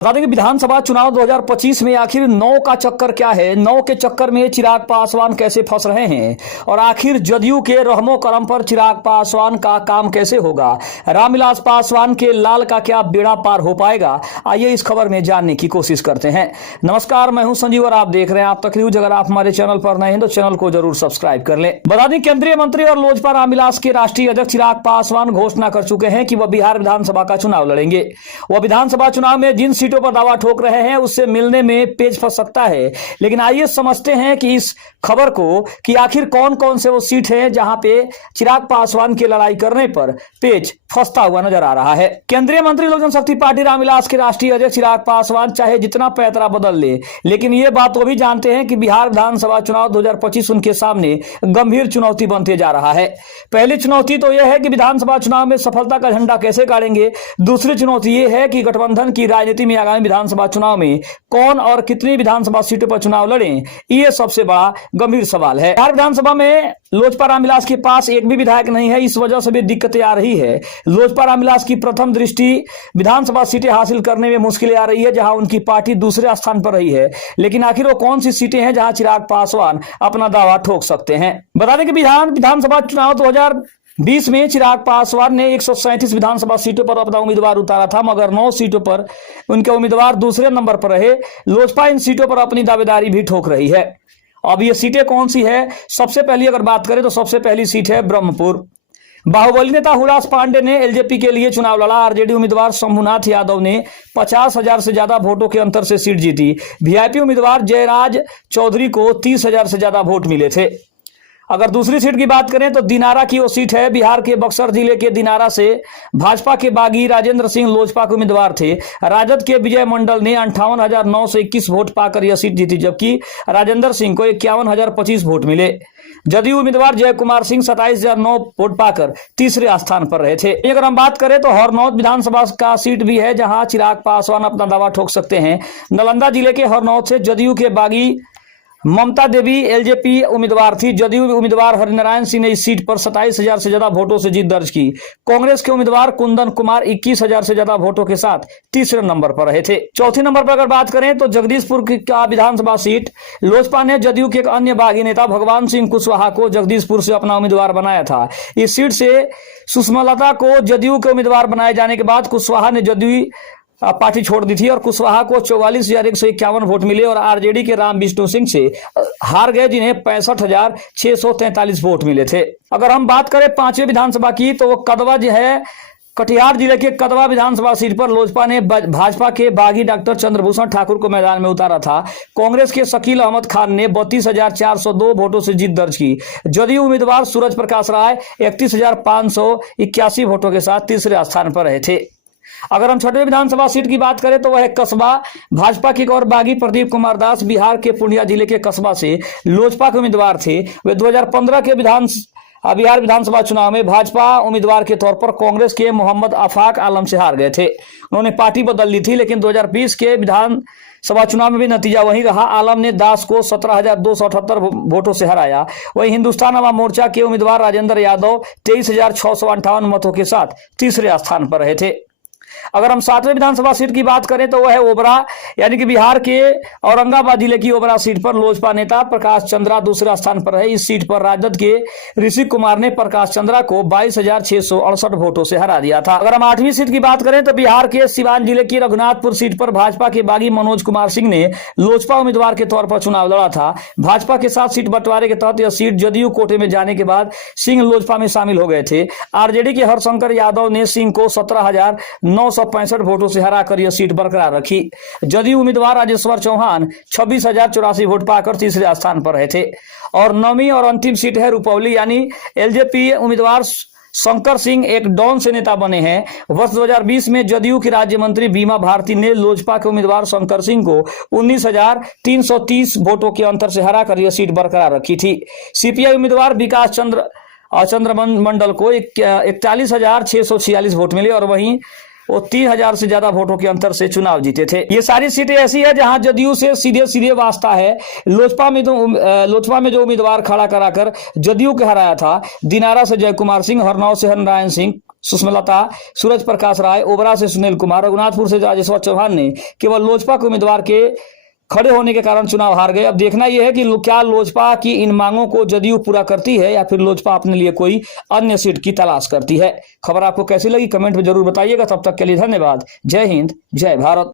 बता दें कि विधानसभा चुनाव 2025 में आखिर 9 का चक्कर क्या है, 9 के चक्कर में चिराग पासवान कैसे फंस रहे हैं और आखिर जदयू के रहमो करम पर चिराग पासवान का काम कैसे होगा, रामविलास पासवान के लाल का क्या बेड़ा पार हो पाएगा। आइए इस खबर में जानने की कोशिश करते हैं। नमस्कार, मैं हूं संजीव और आप देख रहे हैं आप तक न्यूज। अगर आप हमारे चैनल पर नए हैं तो चैनल को जरूर सब्सक्राइब कर लें। बता दें केंद्रीय मंत्री और लोजपा रामविलास के राष्ट्रीय अध्यक्ष चिराग पासवान घोषणा कर चुके हैं कि वह बिहार विधानसभा का चुनाव लड़ेंगे। वह विधानसभा चुनाव में जिन सीटों पर दावा ठोक रहे हैं उससे मिलने में पेच फंस सकता है। लेकिन आइए समझते हैं कि इस खबर को कि आखिर कौन कौन से वो सीट है जहां पे चिराग पासवान की लड़ाई करने पर पेच फंसता हुआ नजर आ रहा है। केंद्रीय मंत्री लोक जनशक्ति पार्टी रामविलास के राष्ट्रीय अध्यक्ष चिराग पासवान चाहे जितना पैतरा बदल ले, लेकिन ये बात वो भी जानते हैं कि बिहार विधानसभा चुनाव 2025 उनके सामने गंभीर चुनौती बनते जा रहा है। पहली चुनौती तो यह है कि विधानसभा चुनाव में सफलता का झंडा कैसे गाड़ेंगे। दूसरी चुनौती यह है कि गठबंधन की राजनीति में आगामी विधानसभा चुनाव में कौन और कितनी विधानसभा सीटों पर चुनाव लड़ें, ये सबसे बड़ा गंभीर सवाल है। बिहार विधानसभा में लोजपा रामविलास के पास एक भी विधायक नहीं है, इस वजह से भी दिक्कतें आ रही है। लोजपा रामविलास की प्रथम दृष्टि विधानसभा सीटें हासिल करने में मुश्किलें आ रही है, जहां उनकी पार्टी दूसरे स्थान पर रही है। लेकिन आखिर वो कौन सी सीटें हैं जहां चिराग पासवान अपना दावा ठोक सकते हैं। बता दें कि विधानसभा चुनाव 2020 में चिराग पासवान ने 137 विधानसभा सीटों पर अपना उम्मीदवार उतारा था, मगर 9 सीटों पर उनके उम्मीदवार दूसरे नंबर पर रहे। लोजपा इन सीटों पर अपनी दावेदारी भी ठोक रही है। अब ये सीटें कौन सी है? सबसे पहली अगर बात करें तो सबसे पहली सीट है ब्रह्मपुर। बाहुबली नेता हुलास पांडे ने एलजेपी के लिए चुनाव लड़ा। आरजेडी उम्मीदवार शंभुनाथ यादव ने 50,000 से ज्यादा वोटों के अंतर से सीट जीती। वीआईपी उम्मीदवार जयराज चौधरी को 30,000 से ज्यादा वोट मिले थे। अगर दूसरी सीट की बात करें तो दिनारा की वो सीट है। बिहार के बक्सर जिले के दिनारा से भाजपा के बागी राजेंद्र सिंह लोजपा के उम्मीदवार थे। राजद के विजय मंडल ने 58,921 वोट पाकर यह सीट जीती, जबकि राजेंद्र सिंह को 51,025 वोट मिले। जदयू उम्मीदवार जय कुमार सिंह 27,009 वोट पाकर तीसरे स्थान पर रहे थे। अगर हम बात करें तो हरनौत विधानसभा का सीट भी है जहां चिराग पासवान अपना दावा ठोक सकते हैं। नालंदा जिले के हरनौत से जदयू के बागी ममता देवी एलजेपी उम्मीदवार थी। जदयू उम्मीदवार हरिनारायण सिंह ने इस सीट पर 27,000 से ज्यादा वोटों से जीत दर्ज की। कांग्रेस के उम्मीदवार कुंदन कुमार 21,000 से ज्यादा वोटों के साथ तीसरे नंबर पर रहे थे। चौथे नंबर पर अगर बात करें तो जगदीशपुर का विधानसभा सीट लोजपा ने जदयू के एक अन्य बागी नेता भगवान सिंह कुशवाहा को जगदीशपुर से अपना उम्मीदवार बनाया था। इस सीट से सुषमालता को जदयू के उम्मीदवार बनाए जाने के बाद कुशवाहा ने जदयू पार्टी छोड़ दी थी और कुशवाहा को 44,151 वोट मिले और आरजेडी के राम विष्णु सिंह से हार गए, जिन्हें 65,643 वोट मिले थे। अगर हम बात करें पांचवें विधानसभा की तो वो कदवा जो है, कटिहार जिले के कदवा विधानसभा सीट पर लोजपा ने भाजपा के बागी डॉक्टर चंद्रभूषण ठाकुर को मैदान में उतारा था। कांग्रेस के शकील अहमद खान ने 32,402 वोटों से जीत दर्ज की। जदयू उम्मीदवार सूरज प्रकाश राय 31,581 वोटों के साथ तीसरे स्थान पर रहे थे। अगर हम छठवें विधानसभा सीट की बात करें तो वह है कसबा। भाजपा के एक और बागी प्रदीप कुमार दास बिहार के पूर्णिया जिले के कसबा से लोजपा के उम्मीदवार थे। वे 2015 के बिहार विधानसभा चुनाव में भाजपा उम्मीदवार के तौर पर कांग्रेस के मोहम्मद आफाक आलम से हार गए थे। उन्होंने पार्टी बदल ली थी, लेकिन 2020 के विधानसभा चुनाव में भी नतीजा वही रहा। आलम ने दास को 17,278 वोटों से हराया। वहीं हिंदुस्तान अवाम मोर्चा के उम्मीदवार राजेंद्र यादव 23,658 मतों के साथ तीसरे स्थान पर रहे थे। अगर हम सातवें विधानसभा सीट की बात करें तो वह है ओबरा, यानी कि बिहार के औरंगाबाद जिले की ओबरा सीट पर लोजपा नेता प्रकाश चंद्रा दूसरा स्थान पर है। इस सीट पर राजद के ऋषि कुमार ने प्रकाश चंद्रा को 22,668 वोटों से हरा दिया था। अगर हम आठवीं सीट की बात करें तो बिहार के सिवान जिले की रघुनाथपुर सीट पर भाजपा के बागी मनोज कुमार सिंह ने लोजपा उम्मीदवार के तौर पर चुनाव लड़ा था। भाजपा के साथ सीट बंटवारे के तहत यह सीट जदयू कोटे में जाने के बाद सिंह लोजपा में शामिल हो गए थे। आरजेडी के हरशंकर यादव ने सिंह को 17,965 वोटों से हराकर यह सीट बरकरार रखी। जदयू उम्मीदवार राजेश्वर चौहान 26,084 वोट पाकर तीसरे स्थान पर रहे थे। और नौवीं और अंतिम सीट है रुपौली, यानी एलजेपी उम्मीदवार शंकर सिंह एक डॉन से नेता बने हैं। वर्ष 2020 में जदयू की राज्य मंत्री बीमा भारती ने लोजपा के उम्मीदवार शंकर सिंह को 19,330 वोटों के अंतर से हराकर यह सीट बरकरार रखी थी। सीपीआई उम्मीदवार विकास चंद्र मंडल को 41,646 वोट मिले और वहीं वो 3,000 से ज्यादा वोटों के अंतर से चुनाव जीते थे। ये सारी सीटें ऐसी है जहां जदयू से सीधे सीधे वास्ता है। लोजपा में जो उम्मीदवार खड़ा कराकर जदयू के हराया था, दिनारा से जय कुमार सिंह, हरनौत से हरिनारायण सिंह, सुषमलता, सूरज प्रकाश राय, ओबरा से सुनील कुमार, रघुनाथपुर से राजेश्वर चौहान ने केवल लोजपा के उम्मीदवार के खड़े होने के कारण चुनाव हार गए। अब देखना यह है कि क्या लोजपा की इन मांगों को जदयू पूरा करती है या फिर लोजपा अपने लिए कोई अन्य सीट की तलाश करती है। खबर आपको कैसी लगी कमेंट में जरूर बताइएगा। तब तक के लिए धन्यवाद। जय हिंद, जय भारत।